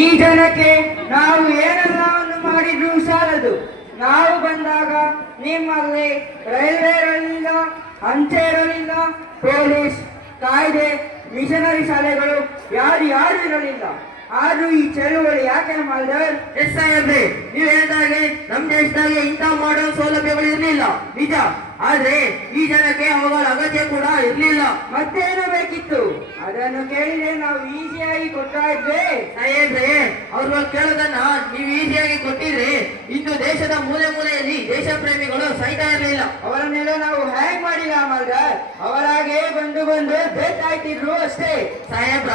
ಈ ಜನಕ್ಕೆ ನಾವು ಏನೆಲ್ಲವನ್ನು ಮಾಡಿದ್ರೂ ಸಾಲದು. ನಾವು ಬಂದಾಗ ನಿಮ್ಮಲ್ಲಿ ರೈಲ್ವೆ ಇರಲಿಲ್ಲ, ಅಂಚೆ ಇರಲಿಲ್ಲ, ಪೊಲೀಸ್, ಕಾಯ್ದೆ, ಮಿಷನರಿ ಶಾಲೆಗಳು ಯಾರು ಇರಲಿಲ್ಲ. ಆದ್ರೂ ಈ ಚಳುವಳಿ ಯಾಕೆ ಮಾಡಿದರ್? ಎಸ್ ಸಾಹೇಬ್ರೆ, ನೀವು ಹೇಳಿದಾಗೆ ನಮ್ ದೇಶದಾಗೆ ಇಂಥ ಮಾಡಲ್ ಸೌಲಭ್ಯಗಳು ಇರ್ಲಿಲ್ಲ ನಿಜ. ಆದ್ರೆ ಈ ಜನಕ್ಕೆ ಅವುಗಳ ಅಗತ್ಯ ಕೂಡ ಇರ್ಲಿಲ್ಲ. ಮತ್ತೇನು ಬೇಕಿತ್ತು? ಅದನ್ನು ಕೇಳಿದ್ರೆ ನಾವು ಈಸಿಯಾಗಿ ಕೊಡ್ತಾ ಇದ್ವಿ. ಸಾಹೇಬ್ರೆ, ಅವ್ರು ಕೇಳೋದನ್ನ ನೀವು ಈಸಿಯಾಗಿ ಕೊಟ್ಟಿದ್ರೆ ಇಂದು ದೇಶದ ಮೂಲೆ ಮೂಲೆಯಲ್ಲಿ ದೇಶ ಪ್ರೇಮಿಗಳು ಸಾಯ್ತಾ ಇರಲಿಲ್ಲ. ಅವರನ್ನೆಲ್ಲ ನಾವು ಹ್ಯಾಂಗ್ ಮಾಡಿಲ್ಲ ಮಲ್ದರ್, ಅವರಾಗೆ ಬಂದು ಬೇಕಾಯ್ತಿದ್ರು ಅಷ್ಟೇ. ಸಾಹೇಬ್ರ,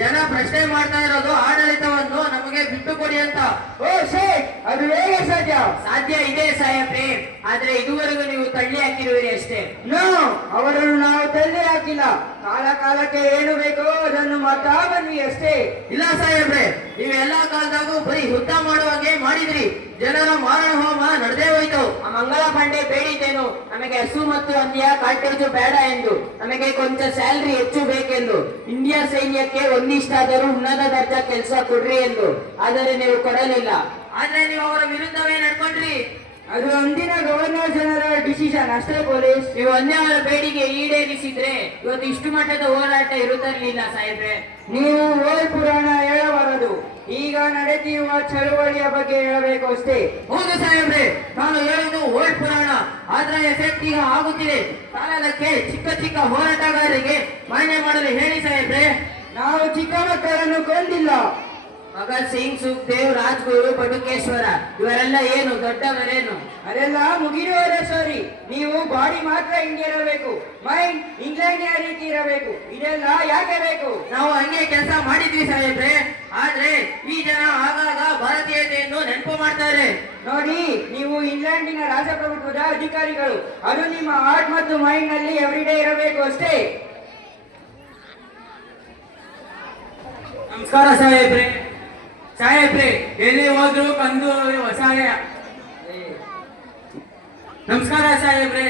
ಜನ ಪ್ರಶ್ನೆ ಮಾಡ್ತಾ ಇರೋದು ಆಡಳಿತವನ್ನು ನಮಗೆ ಬಿಟ್ಟು ಕೊಡಿ ಅಂತ. ಓ ಶೇಟ್, ಅದು ಹೇಗೆ ಸಾಧ್ಯ? ಸಾಧ್ಯ ಇದೆ ಸಾಹೇಬ್ರೆ, ಆದ್ರೆ ಇದುವರೆಗೂ ನೀವು ತಳ್ಳಿ ಹಾಕಿರುವಿರಿ ಅಷ್ಟೇ. ನೋ, ಅವರನ್ನು ನಾವು ತಳ್ಳಿ ಹಾಕಿಲ್ಲ. ಕಾಲಕ್ಕೆ ಏನು ಬೇಕೋ ಅದನ್ನು ಮಾತಾ ಬಂದ್ವಿ ಅಷ್ಟೇ. ಇಲ್ಲ ಸಾಹೇಬ್ರೆ, ನೀವು ಎಲ್ಲಾ ಕಾಲದಾಗೂ ಬರೀ ಯುದ್ಧ ಮಾಡುವಾಗೆ ಮಾಡಿದ್ರಿ. ಜನರ ಮಾರಣ ಹೋಮ ನಡೆದೇ ಹೋಯ್ತು. ಆ ಮಂಗಳ ಪಾಂಡೆ ಬೇಡಿದ್ದೇನು, ನಮಗೆ ಹಸು ಮತ್ತು ಹಂದಿಯ ಕಾಟೇಜು ಬೇಡ ಎಂದು, ನಮಗೆ ಕೊಂಚ ಸ್ಯಾಲರಿ ಹೆಚ್ಚು ಬೇಕೆಂದು, ಇಂಡಿಯಾ ಸೈನ್ಯಕ್ಕೆ ಒಂದಿಷ್ಟಾದರೂ ಉನ್ನತ ದರ್ಜಾ ಕೆಲಸ ಕೊಡ್ರಿ ಎಂದು. ಆದರೆ ನೀವು ಕೊಡಲಿಲ್ಲ. ಆದ್ರೆ ನೀವು ಅವರ ವಿರುದ್ಧವೇ ನಡ್ಕೊಂಡ್ರಿ. ಅದು ಅಂದಿನ ಗವರ್ನರ್ ಜನರಲ್ ಡಿಸಿಷನ್ ಅಷ್ಟೇ ಪೊಲೀಸ್. ನೀವು ಅನ್ಯಾಯ ಬೇಡಿಕೆ ಈಡೇರಿಸಿದ್ರೆ ಇವತ್ತು ಇಷ್ಟು ಮಟ್ಟದ ಹೋರಾಟ ಇರುತ್ತಿರಲಿಲ್ಲ ಸಾಹೇಬ್ರೆ. ನೀವು ಓಲ್ಡ್ ಪುರಾಣ ಹೇಳಬಾರದು, ಈಗ ನಡೆಯುವ ಚಳುವಳಿಯ ಬಗ್ಗೆ ಹೇಳಬೇಕು ಅಷ್ಟೇ. ಹೌದು ಸಾಹೇಬ್ರೆ, ನಾನು ಹೇಳೋದು ಓಲ್ಡ್ ಪುರಾಣ, ಅದರ ಎಫೆಕ್ಟ್ ಈಗ ಆಗುತ್ತಿದೆ. ಕಾಲಕ್ಕೆ ಚಿಕ್ಕ ಹೋರಾಟಗಾರರಿಗೆ ಮಾನ್ಯ ಮಾಡಲು ಹೇಳಿ ಸಾಹೇಬ್ರೆ. ನಾವು ಚಿಕ್ಕ ಮಕ್ಕಳನ್ನು ಕೊಂದಿಲ್ಲ. ಭಗತ್ ಸಿಂಗ್, ಸುಖದೇವ್, ರಾಜ್ಗುರು, ಬಟುಕೇಶ್ವರ ಇವರೆಲ್ಲ ಏನು ದೊಡ್ಡವರೇನು? ಅದೆಲ್ಲ ಮುಗಿರುವವರೇ ಸಾರಿ. ನೀವು ಬಾಡಿ ಮಾತ್ರ ಹಿಂಗೆ ಇರಬೇಕು, ಮೈಂಡ್ ಇಂಗ್ಲೆಂಡ್ ರೀತಿ ಇರಬೇಕು. ಇದೆಲ್ಲ ಯಾಕೆ ಬೇಕು? ನಾವು ಹಂಗೆ ಕೆಲಸ ಮಾಡಿದ್ವಿ ಸಾಹೇಬ್ರೆ. ಆದ್ರೆ ಈ ಜನ ಆಗಾಗ ಭಾರತೀಯತೆಯನ್ನು ನೆನಪು ಮಾಡ್ತಾರೆ. ನೋಡಿ, ನೀವು ಇಂಗ್ಲೆಂಡಿನ ರಾಜಪ್ರಭುತ್ವದ ಅಧಿಕಾರಿಗಳು. ಅದು ನಿಮ್ಮ ಹಾರ್ಟ್ ಮತ್ತು ಮೈಂಡ್ ನಲ್ಲಿ ಎವ್ರಿಡೇ ಇರಬೇಕು ಅಷ್ಟೇ. ನಮಸ್ಕಾರ ಸಾಹೇಬ್ರೆ. ಸಾಹೇಬ್ರೆ, ಎಲ್ಲಿ ಹೋದ್ರು ಕಂದು ಹೊಸಾಯ. ನಮಸ್ಕಾರ ಸಾಹೇಬ್ರೆ.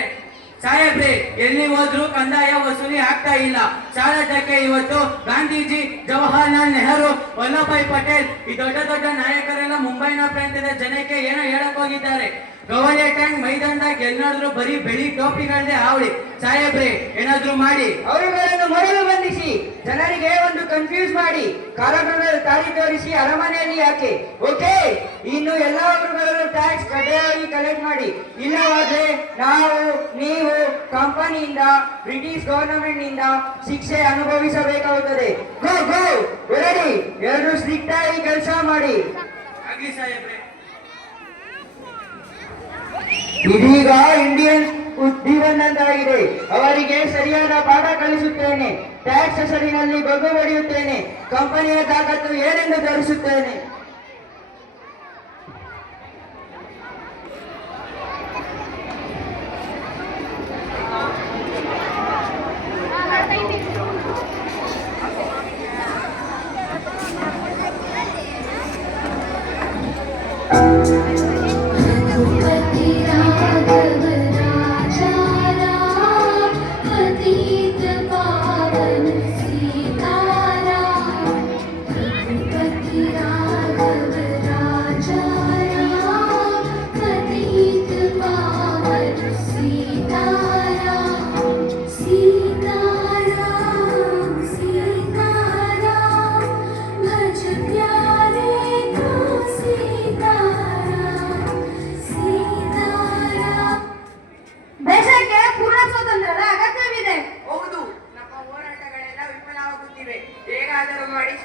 ಸಾಹೇಬ್ರೆ, ಎಲ್ಲಿ ಹೋದ್ರು ಕಂದಾಯ ವಸೂಲಿ ಆಗ್ತಾ ಇಲ್ಲ. ಶಾರದಕ್ಕೆ ಇವತ್ತು ಗಾಂಧೀಜಿ, ಜವಾಹರ್ಲಾಲ್ ನೆಹರು, ವಲ್ಲಭಾಯ್ ಪಟೇಲ್ ಈ ದೊಡ್ಡ ನಾಯಕರೆಲ್ಲ ಮುಂಬೈನ ಪ್ರಾಂತ್ಯದ ಜನಕ್ಕೆ ಏನೋ ಹೇಳಕ್ ಹೋಗಿದ್ದಾರೆ. ಗವಲೆ ಟ್ಯಾಂಕ್ ಮೈದಾನದಾಗ ಎಲ್ಲಾದ್ರೂ ಬರೀ ಬೆಳಿ ಟೋಪಿಗಳದೇ ಹಾವಳಿ. ಸಾಹೇಬ್ರೆ, ಏನಾದ್ರೂ ಮಾಡಿ ಅವರುಗಳನ್ನು ಮೊದಲು ಬಂಧಿಸಿ, ಜನರಿಗೆ ಒಂದು ಕನ್ಫ್ಯೂಸ್ ಮಾಡಿ, ಕಾರಾಗೃಹದಲ್ಲಿ ತಾಳಿ ತೋರಿಸಿ ಅರಮನೆಯಲ್ಲಿ ಯಾಕೆ. ಓಕೆ, ಇನ್ನು ಎಲ್ಲ ಅವರುಗಳನ್ನು ಟ್ಯಾಕ್ಸ್ ಕಡ್ಡಾಯವಾಗಿ ಕಲೆಕ್ಟ್ ಮಾಡಿ. ಇಲ್ಲವಾದ್ರೆ ನೀವು ಕಂಪನಿಯಿಂದ, ಬ್ರಿಟಿಷ್ ಗವರ್ನಮೆಂಟ್ ನಿಂದ ಶಿಕ್ಷೆ ಅನುಭವಿಸಬೇಕಾಗುತ್ತದೆ. ಗೋ ಹೊರಡಿ, ಎಲ್ಲರೂ ಸ್ಟ್ರಿಕ್ಟ್ ಆಗಿ ಕೆಲಸ ಮಾಡಿ. ಆಗ್ಲಿ ಸಾಹೇಬ್ರೆ. ಇದೀಗ ಇಂಡಿಯನ್ ಉದ್ದೀವನ್ನಂತಾಗಿದೆ. ಅವರಿಗೆ ಸರಿಯಾದ ಪಾಠ ಕಲಿಸುತ್ತೇನೆ. ಟ್ಯಾಕ್ಸ್ ಹೆಸರಿನಲ್ಲಿ ಬಗ್ಗು ಬಡಿಯುತ್ತೇನೆ. ಕಂಪನಿಯ ತಾಕತ್ತು ಏನೆಂದು ತೋರಿಸುತ್ತೇನೆ.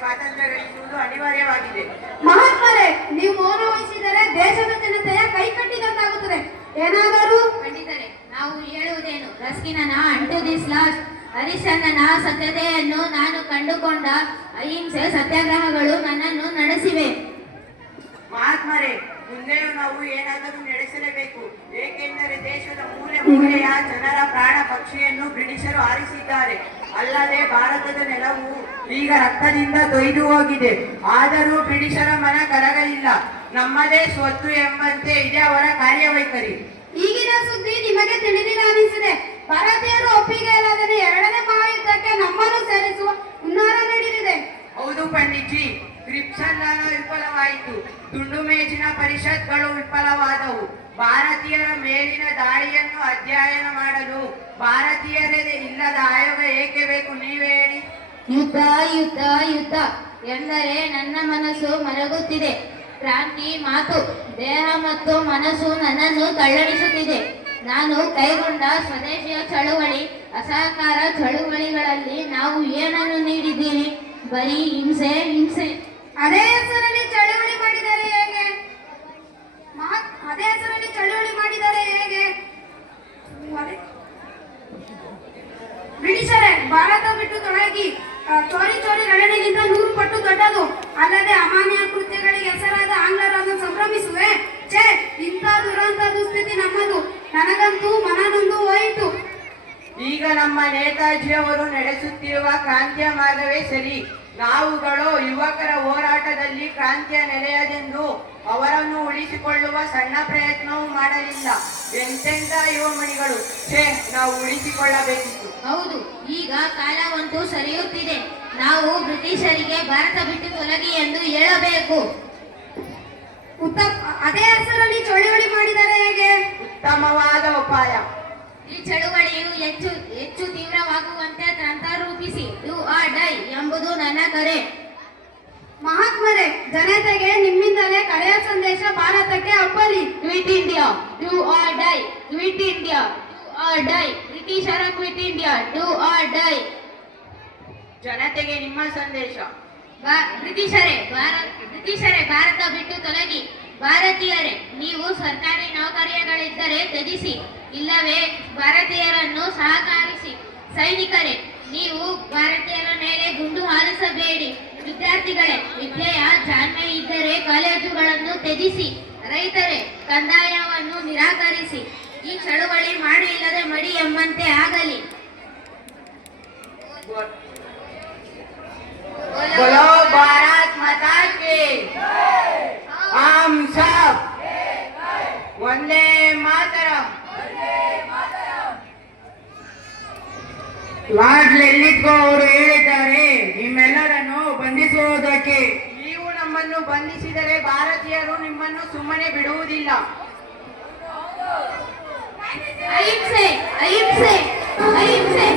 ಸ್ವಾತಂತ್ರ್ಯ ಗಳಿಸುವುದು ಅನಿವಾರ್ಯವಾಗಿದೆ. ಮಹಾತ್ಮರೇ, ನೀವು ಮೌನ ವಹಿಸಿದರೆ ದೇಶದ ಜನತೆಯ ಕೈ ಕಟ್ಟಿದಂತಾಗುತ್ತದೆ. ಏನಾದರೂ ಖಂಡಿತರೆ, ನಾವು ಹೇಳುವುದೇನು? ರಸ್ಕಿನನ ಅಂಟು ದಿಸ್ ಲಾಸ್ಟ್ ಹರಿಶ್ಚಂದ್ರನ ಸತ್ಯತೆಯನ್ನು ನಾನು ಕಂಡುಕೊಂಡ ಅಹಿಂಸೆ ಸತ್ಯಾಗ್ರಹಗಳು ನನ್ನನ್ನು ನಡೆಸಿವೆ. ಮಹಾತ್ಮರೇ, ಮುಂದೆಯೂ ನಾವು ಏನಾದರೂ ನಡೆಸಲೇಬೇಕು. ಏಕೆಂದರೆ ದೇಶದ ಮೂಲೆ ಮೂಲೆಯ ಜನರ ಪ್ರಾಣ ಪಕ್ಷಿಯನ್ನು ಬ್ರಿಟಿಷರು ಆರಿಸಿದ್ದಾರೆ. ಅಲ್ಲದೆ ಭಾರತದ ನೆಲವು ಈಗ ರಕ್ತದಿಂದ ತೊಯ್ದು ಹೋಗಿದೆ. ಆದರೂ ಬ್ರಿಟಿಷರ ಮನ ಕರಗಲಿಲ್ಲ. ನಮ್ಮದೇ ಸ್ವತ್ತು ಎಂಬಂತೆ ಇದೆ ಅವರ ಕಾರ್ಯವೈಖರಿ. ಈಗಿನ ಸುದ್ದಿ ನಿಮಗೆ ತಿಳಿದಿಲ್ಲ ಅನಿಸಿದೆ. ಭಾರತೀಯರು ಒಪ್ಪಿಗೆ ಇಲ್ಲದೆ ಎರಡನೇ ಮಹಾಯುದ್ಧಕ್ಕೆ ನಮ್ಮನ್ನು ಸೇರಿಸುವ ಹುನ್ನಾರ ನಡೆದಿದೆ. ಹೌದು ಪಂಡಿತ್ಜಿ, ಕ್ರಿಪ್ಸನ್ ಸಾಧ್ಯವಾಯಿತು. ದುಂಡು ಮೇಜಿನ ಪರಿಷತ್ಗಳು ವಿಫಲವಾದವು. ಭಾರತೀಯರ ಮೇಲಿನ ದಾಳಿಯನ್ನು ಅಧ್ಯಯನ ಮಾಡಲು ಭಾರತೀಯರೇ ಇಲ್ಲದ ಆಯೋಗ ಏಕೆ ಬೇಕು, ನೀವೇ ಹೇಳಿ. ಯುದ್ಧ ಯುದ್ಧ ಯುದ್ಧ ಎಂದರೆ ನನ್ನ ಮನಸ್ಸು ಮಲಗುತ್ತಿದೆ. ಕ್ರಾಂತಿ ಮಾತು, ದೇಹ ಮತ್ತು ಮನಸ್ಸು ನನ್ನನ್ನು ತಳ್ಳಣಿಸುತ್ತಿದೆ. ನಾನು ಕೈಗೊಂಡ ಸ್ವದೇಶಿಯ ಚಳುವಳಿ, ಅಸಹಕಾರ ಚಳುವಳಿಗಳಲ್ಲಿ ನಾವು ಏನನ್ನು ನೀಡಿದ್ದೀರಿ? ಬರೀ ಹಿಂಸೆ ಹಿಂಸೆ. ಅದೇ ಹೆಸರಲ್ಲಿ ಚಳುವಳಿ ಮಾಡಿದರೆ ಹೇಗೆ? ಅದೇ ಹೆಸರಲ್ಲಿ ಚಳುವಳಿ ಮಾಡಿದರೆ ಹೇಗೆ? ಬ್ರಿಟಿಷರೇ, ಭಾರತ ಬಿಟ್ಟು ತೊಲಗಿ. ಚೋರಿ ಚೋರಿ ನಡೆಗಿಂತ 100 ಪಟ್ಟು ದೊಡ್ಡದು. ಅಲ್ಲದೆ ಅಮಾನ್ಯ ಕೃತ್ಯಗಳಿಗೆ ಹೆಸರಾದ ಆಂಗ್ಲರನ್ನು ಸಂಭ್ರಮಿಸುವೆ. ಛೇ, ಇಂಥ ದುರಂತ ದುಸ್ಥಿತಿ ನಮ್ಮದು. ನನಗಂತೂ ಮನನೊಂದು ಹೋಯಿತು. ಈಗ ನಮ್ಮ ನೇತಾಜಿಯವರು ನಡೆಸುತ್ತಿರುವ ಕ್ರಾಂತಿಯ ಮಾರ್ಗವೇ ಸರಿ. ನಾವುಗಳು ಯುವಕರ ಹೋರಾಟದಲ್ಲಿ ಕ್ರಾಂತಿಯ ನೆಲೆಯದೆಂದು ಅವರನ್ನು ಉಳಿಸಿಕೊಳ್ಳುವ ಸಣ್ಣ ಪ್ರಯತ್ನವೂ ಮಾಡಲಿಲ್ಲ. ಎಂತೆಂಥ ಯುವಮಣಿಗಳು, ಛೇ, ನಾವು ಉಳಿಸಿಕೊಳ್ಳಬೇಕಿತ್ತು. ಹೌದು, ಈಗ ಕಾಲವಂತೂ ಸರಿಯುತ್ತಿದೆ. ನಾವು ಬ್ರಿಟಿಷರಿಗೆ ಭಾರತ ಬಿಟ್ಟು ತೊಲಗಿ ಎಂದು ಹೇಳಬೇಕು. ಅದೇ ಹೆಸರಲ್ಲಿ ಚಳುವಳಿ ಮಾಡಿದರೆ ಹೇಗೆ? ಉತ್ತಮವಾದ ಉಪಾಯ. ಈ ಚಳುವಳಿಯು ಹೆಚ್ಚು ಹೆಚ್ಚು ತೀವ್ರವಾಗುವಂತೆ ತಂತ್ರ ರೂಪಿಸಿ ಡು ಆರ್ ಡೈ ಎಂಬುದು ನನ್ನ ಕರೆ. ಮಹಾತ್ಮರೇ, ಜನತೆಗೆ ನಿಮ್ಮಿಂದಲೇ ಕರೆಯ ಸಂದೇಶ ಭಾರತಕ್ಕೆ ಹಬ್ಬಲಿ. Quit India, do or die. Quit India, do or die. ಬ್ರಿಟಿಷರ quit India, do or die. ಜನತೆಗೆ ನಿಮ್ಮ ಸಂದೇಶ. ಬ್ರಿಟಿಷರೇ ಭಾರತ ಬಿಟ್ಟು ತೊಲಗಿ. ಭಾರತೀಯರೇ, ನೀವು ಸರ್ಕಾರಿ ನೌಕರಿಗಳಿದ್ದರೆ ತ್ಯಜಿಸಿ, ಇಲ್ಲವೇ ಭಾರತೀಯರನ್ನು ಸಹಕರಿಸಿ. ಸೈನಿಕರೇ, ನೀವು ಭಾರತೀಯರ ಮೇಲೆ ಗುಂಡು ಹಾರಿಸಬೇಡಿ. ವಿದ್ಯಾರ್ಥಿಗಳೇ, ವಿದ್ಯೆಯ ಜಾಣ್ಮೆ ಇದ್ದರೆ ಕಾಲೇಜುಗಳನ್ನು ತ್ಯಜಿಸಿ. ರೈತರೇ, ಕಂದಾಯವನ್ನು ನಿರಾಕರಿಸಿ. ಈ ಚಳುವಳಿ ಮಾಡಿ ಇಲ್ಲದೆ ಮಡಿ ಎಂಬಂತೆ ಆಗಲಿ. बोलो भारत माता की हम सब वंदे मातरम. ಲಾರ್ಡ್ ಲೆಲ್ಲಿತ್ಕೋ ಅವರು ಹೇಳಿದ್ದಾರೆ, ನಿಮ್ಮೆಲ್ಲರನ್ನು ಬಂಧಿಸುವುದಕ್ಕೆ. ನೀವು ನಮ್ಮನ್ನು ಬಂಧಿಸಿದರೆ ಭಾರತೀಯರು ನಿಮ್ಮನ್ನು ಸುಮ್ಮನೆ ಬಿಡುವುದಿಲ್ಲ. ಅಹಿಂಸೆ ಅಹಿಂಸೆ ಅಹಿಂಸೆ.